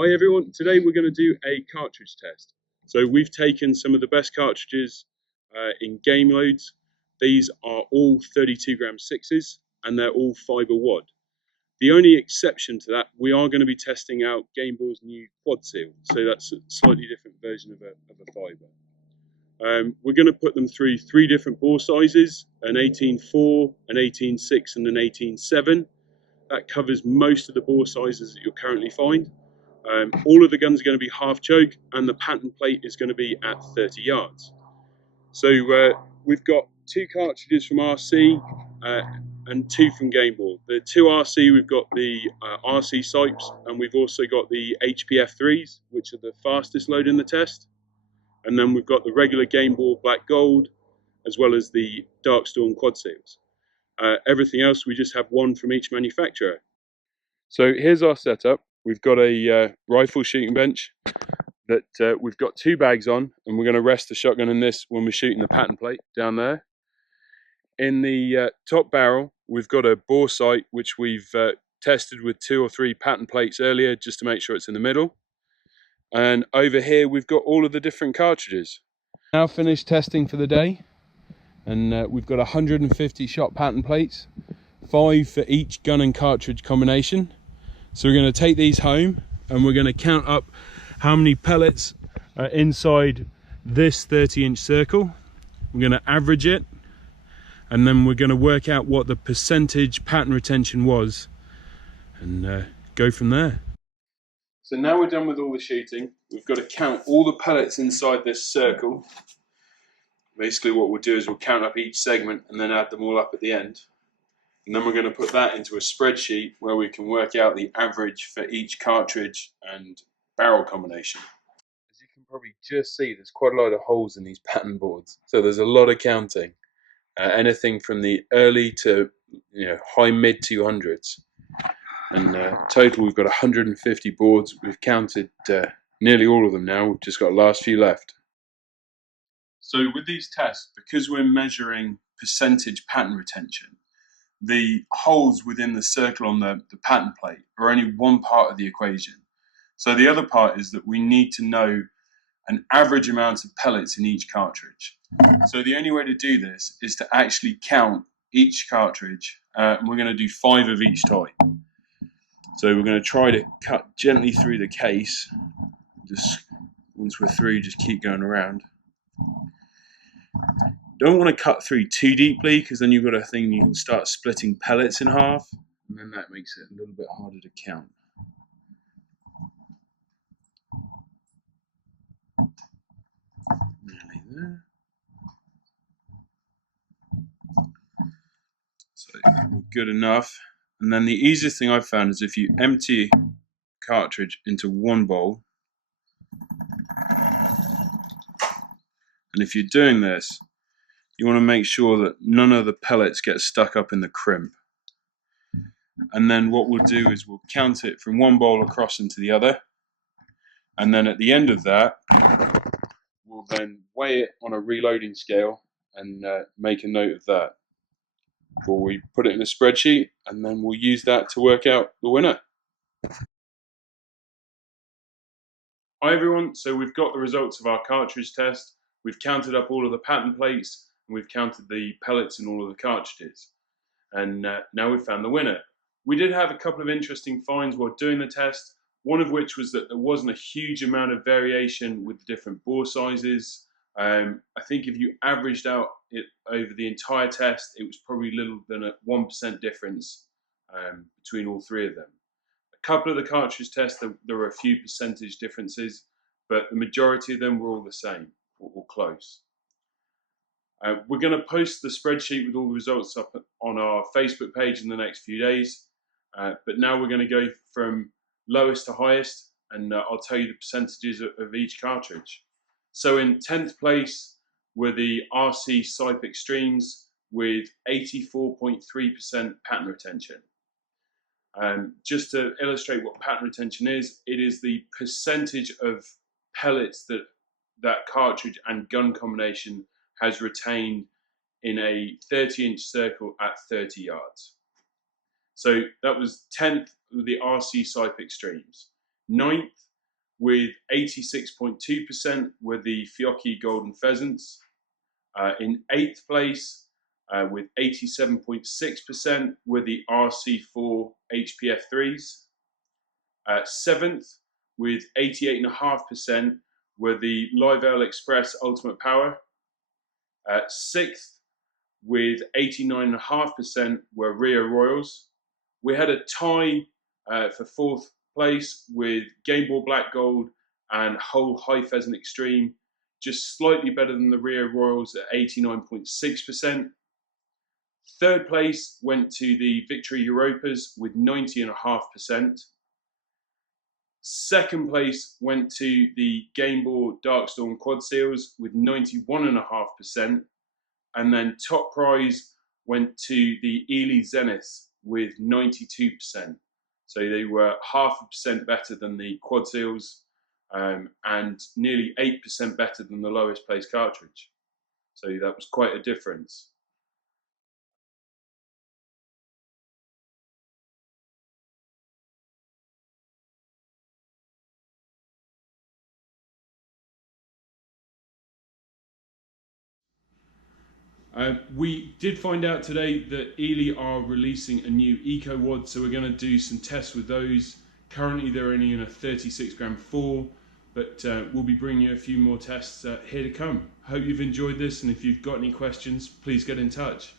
Hi everyone, today we're going to do a cartridge test. So we've taken some of the best cartridges in game loads. These are all 32 gram 6s and they're all fibre wad. The only exception to that, we are going to be testing out Game Boy's new quad seal. So that's a slightly different version of a fibre. We're going to put them through 3 different bore sizes, an 18.4, an 18.6 and an 18.7. That covers most of the bore sizes that you'll currently find. All of the guns are going to be half choke and the pattern plate is going to be at 30 yards. So we've got 2 cartridges from RC and 2 from Game Boy. The 2 RC, we've got the RC Sipes and we've also got the HPF3s, which are the fastest load in the test. And then we've got the regular Game Boy Black Gold as well as the Darkstorm quad seals. Everything else, we just have 1 from each manufacturer. So here's our setup. We've got a rifle shooting bench that we've got 2 bags on, and we're going to rest the shotgun in this when we're shooting the pattern plate down there. In the top barrel, we've got a bore sight which we've tested with 2 or 3 pattern plates earlier just to make sure it's in the middle. And over here we've got all of the different cartridges. Now finished testing for the day, and we've got 150 shot pattern plates, 5 for each gun and cartridge combination. So we're going to take these home and we're going to count up how many pellets are inside this 30-inch circle. We're going to average it and then we're going to work out what the percentage pattern retention was and go from there. So now we're done with all the shooting. We've got to count all the pellets inside this circle. Basically what we'll do is we'll count up each segment and then add them all up at the end. And then we're going to put that into a spreadsheet where we can work out the average for each cartridge and barrel combination. As you can probably just see, there's quite a lot of holes in these pattern boards, so there's a lot of counting. Anything from the early to high mid 200s, and total we've got 150 boards. We've counted nearly all of them now. We've just got the last few left. So with these tests, because we're measuring percentage pattern retention, the holes within the circle on the pattern plate are only one part of the equation. So the other part is that we need to know an average amount of pellets in each cartridge. So the only way to do this is to actually count each cartridge, and we're going to do 5 of each type. So we're going to try to cut gently through the case. Just once we're through, just keep going around. Don't want to cut through too deeply because then you've got a thing you can start splitting pellets in half, and then that makes it a little bit harder to count. Nearly there. So we're good enough. And then the easiest thing I've found is if you empty a cartridge into one bowl, and if you're doing this, you want to make sure that none of the pellets get stuck up in the crimp. And then what we'll do is we'll count it from one bowl across into the other. And then at the end of that, we'll then weigh it on a reloading scale and make a note of that. Before we put it in a spreadsheet, and then we'll use that to work out the winner. Hi everyone, so we've got the results of our cartridge test. We've counted up all of the pattern plates, and we've counted the pellets in all of the cartridges. And now we've found the winner. We did have a couple of interesting finds while doing the test, one of which was that there wasn't a huge amount of variation with the different bore sizes. I think if you averaged out it over the entire test, it was probably little than a 1% difference between all 3 of them. A couple of the cartridge tests, there were a few percentage differences, but the majority of them were all the same, or close. We're going to post the spreadsheet with all the results up on our Facebook page in the next few days, but now we're going to go from lowest to highest, and I'll tell you the percentages of each cartridge. So in 10th place were the RC Sipe Extremes with 84.3% pattern retention. Just to illustrate what pattern retention is, it is the percentage of pellets that that cartridge and gun combination has retained in a 30-inch circle at 30 yards. So that was 10th with the RC Sipe Extremes. 9th with 86.2% were the Fiocchi Golden Pheasants. In 8th place, with 87.6% were the RC4 HPF3s. 7th, with 88.5%, were the Livell Express Ultimate Power. 6th, with 89.5%, were Rio Royals. We had a tie for 4th place with Game Ball Black Gold and Whole High Pheasant Extreme, just slightly better than the Rio Royals at 89.6%. 3rd place went to the Victory Europas with 90.5%. 2nd place went to the Game Ball Darkstorm Quad Seals with 91.5%. And then top prize went to the Ely Zenith with 92%. So they were 0.5% better than the Quad Seals and nearly 8% better than the lowest placed cartridge. So that was quite a difference. We did find out today that Ely are releasing a new Eco Wad, so we're going to do some tests with those. Currently they're only in a 36 gram 4, but we'll be bringing you a few more tests here to come. Hope you've enjoyed this, and if you've got any questions, please get in touch.